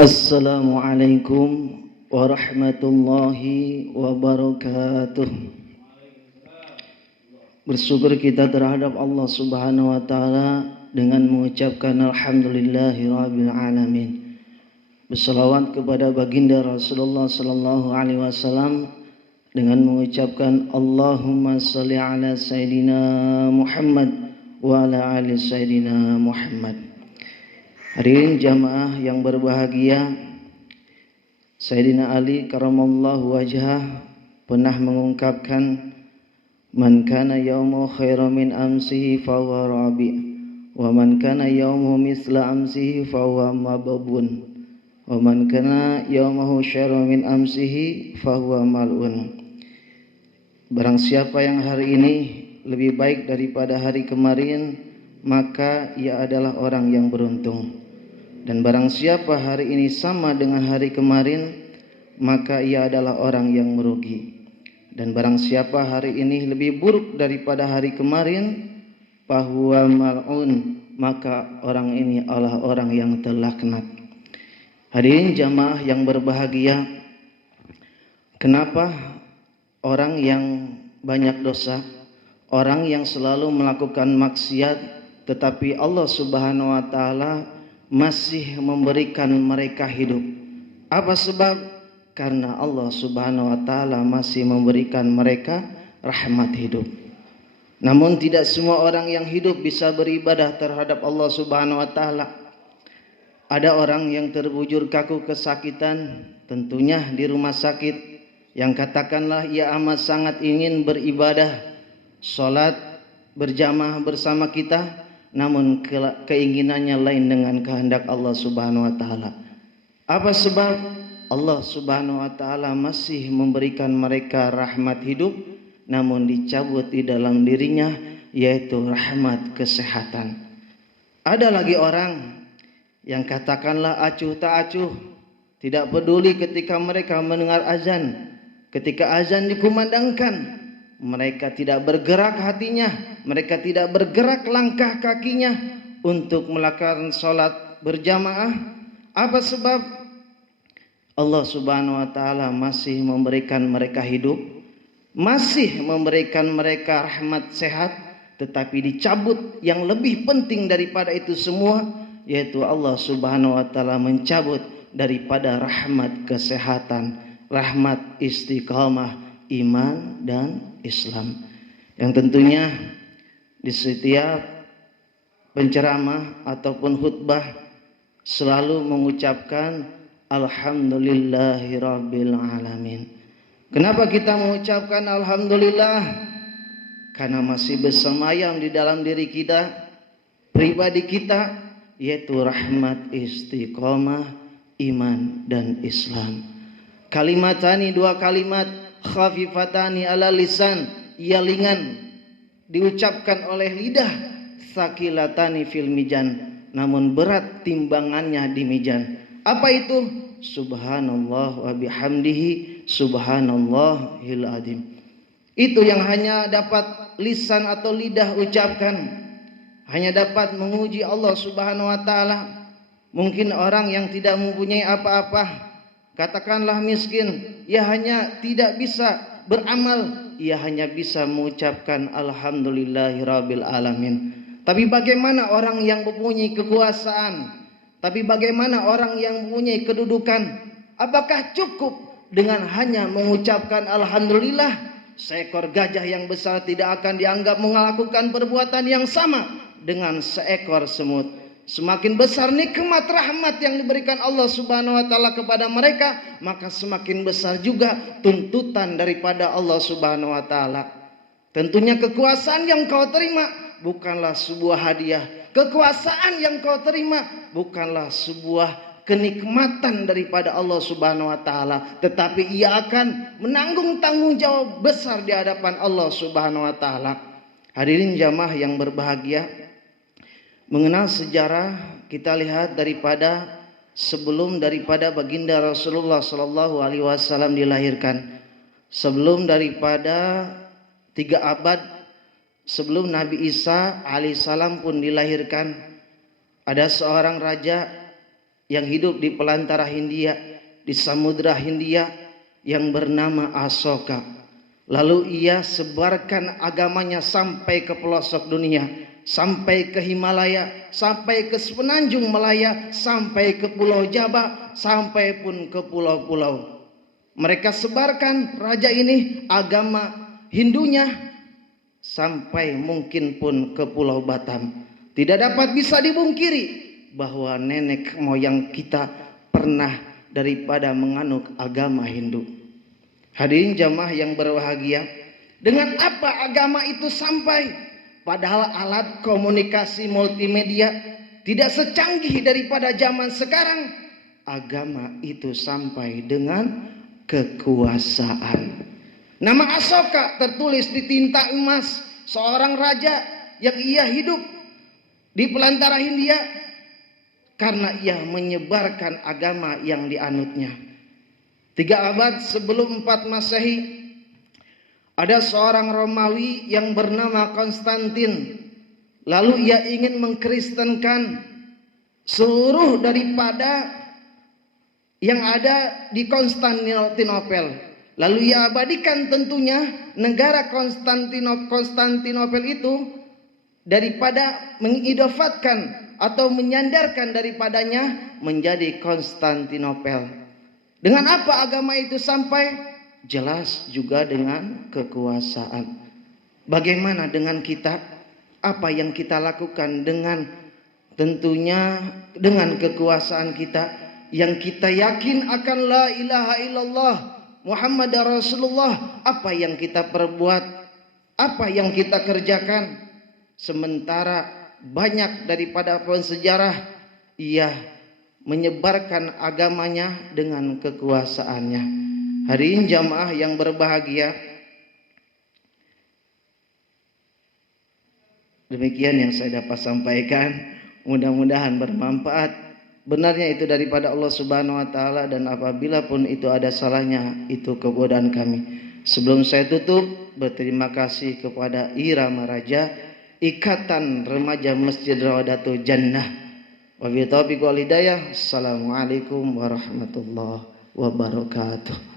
Assalamualaikum warahmatullahi wabarakatuh. Bersyukur kita terhadap Allah Subhanahu wa taala dengan mengucapkan alhamdulillahirabbil alamin. Berselawat kepada baginda Rasulullah sallallahu alaihi wasallam dengan mengucapkan Allahumma shalli ala sayidina Muhammad wa ala ali sayidina Muhammad. Hadirin jamaah yang berbahagia, Sayyidina Ali karamallahu wajhah pernah mengungkapkan, man kana yaumu khairan min amsihi fahuwa rabi, wa man kana yaumu misla amsihi fahuwa mababun, wa man kana yaumuhu syarran min amsihi fahuwa mal'un. Barang siapa yang hari ini lebih baik daripada hari kemarin, maka ia adalah orang yang beruntung. Dan barang siapa hari ini sama dengan hari kemarin, maka ia adalah orang yang merugi. Dan barang siapa hari ini lebih buruk daripada hari kemarin, fahuwa mal'un, maka orang ini adalah orang yang terlaknat. Hadirin jamaah yang berbahagia, kenapa orang yang banyak dosa, orang yang selalu melakukan maksiat, tetapi Allah Subhanahu wa taala masih memberikan mereka hidup? Apa sebab? Karena Allah Subhanahu wa taala masih memberikan mereka rahmat hidup. Namun tidak semua orang yang hidup bisa beribadah terhadap Allah Subhanahu wa taala. Ada orang yang terbujur kaku kesakitan, tentunya di rumah sakit, yang katakanlah ia amat sangat ingin beribadah, salat berjamaah bersama kita, namun keinginannya lain dengan kehendak Allah Subhanahu wa taala. Apa sebab? Allah Subhanahu wa taala masih memberikan mereka rahmat hidup, namun dicabut di dalam dirinya, yaitu rahmat kesehatan. Ada lagi orang yang katakanlah acuh tak acuh, tidak peduli ketika mereka mendengar azan. Ketika azan dikumandangkan, mereka tidak bergerak hatinya, mereka tidak bergerak langkah kakinya untuk melakukan sholat berjamaah. Apa sebab? Allah Subhanahu wa taala masih memberikan mereka hidup, masih memberikan mereka rahmat sehat, tetapi dicabut yang lebih penting daripada itu semua, yaitu Allah Subhanahu wa taala mencabut daripada rahmat kesehatan, rahmat istiqamah, iman dan Islam. Yang tentunya di setiap penceramah ataupun khutbah selalu mengucapkan alhamdulillahirabbil alamin. Kenapa kita mengucapkan alhamdulillah? Karena masih bersemayam di dalam diri kita, pribadi kita, yaitu rahmat istiqamah, iman dan Islam. Kalimatani, dua kalimat, khafifatani ala lisan, ia ringan diucapkan oleh lidah, sakilatani fil mizan, namun berat timbangannya di mizan. Apa itu? Subhanallah wa bihamdihi subhanallahil azim. Itu yang hanya dapat lisan atau lidah ucapkan, hanya dapat memuji Allah Subhanahu wa taala. Mungkin orang yang tidak mempunyai apa-apa, katakanlah miskin, ia hanya tidak bisa beramal, ia hanya bisa mengucapkan alhamdulillahirabbil alamin. Tapi bagaimana orang yang mempunyai kekuasaan? Tapi bagaimana orang yang mempunyai kedudukan? Apakah cukup dengan hanya mengucapkan alhamdulillah? Seekor gajah yang besar tidak akan dianggap melakukan perbuatan yang sama dengan seekor semut. Semakin besar nikmat rahmat yang diberikan Allah Subhanahu wa taala kepada mereka, maka semakin besar juga tuntutan daripada Allah Subhanahu wa taala. Tentunya kekuasaan yang kau terima bukanlah sebuah hadiah. Kekuasaan yang kau terima bukanlah sebuah kenikmatan daripada Allah Subhanahu wa taala, tetapi ia akan menanggung tanggung jawab besar di hadapan Allah Subhanahu wa taala. Hadirin jamaah yang berbahagia, mengenal sejarah kita lihat daripada sebelum daripada baginda Rasulullah sallallahu alaihi wasallam dilahirkan, sebelum daripada 3 abad sebelum Nabi Isa alaihissalam pun dilahirkan, ada seorang raja yang hidup di pelantara Hindia, di Samudra Hindia, yang bernama Asoka. Lalu ia sebarkan agamanya sampai ke pelosok dunia, sampai ke Himalaya, sampai ke semenanjung Malaya, sampai ke Pulau Java, sampai pun ke pulau-pulau. Mereka sebarkan raja ini agama Hindunya sampai mungkin pun ke Pulau Batam. Tidak dapat bisa dibungkiri bahwa nenek moyang kita pernah daripada menganut agama Hindu. Hadirin jamaah yang berbahagia, dengan apa agama itu sampai? Padahal alat komunikasi multimedia tidak secanggih daripada zaman sekarang. Agama itu sampai dengan kekuasaan. Nama Asoka tertulis di tinta emas, seorang raja yang ia hidup di pelantara Hindia karena ia menyebarkan agama yang dianutnya. 3 abad sebelum 4 Masehi, ada seorang Romawi yang bernama Konstantin. Lalu ia ingin mengkristenkan seluruh daripada yang ada di Konstantinopel. Lalu ia abadikan tentunya negara Konstantinopel itu daripada mengidofatkan atau menyandarkan daripadanya menjadi Konstantinopel. Dengan apa agama itu sampai? Jelas juga dengan kekuasaan. Bagaimana dengan kita? Apa yang kita lakukan dengan tentunya dengan kekuasaan kita yang kita yakin akan la ilaha illallah Muhammad Rasulullah? Apa yang kita perbuat? Apa yang kita kerjakan? Sementara banyak daripada pensejarah ia menyebarkan agamanya dengan kekuasaannya. Hadirin jamaah yang berbahagia, demikian yang saya dapat sampaikan. Mudah-mudahan bermanfaat. Benarnya itu daripada Allah Subhanahu wa taala, dan apabila pun itu ada salahnya, itu kebodohan kami. Sebelum saya tutup, berterima kasih kepada Irama Raja, Ikatan Remaja Masjid Rawdatul Jannah. Wabillahi taufiq wal hidayah. Assalamualaikum warahmatullahi wabarakatuh.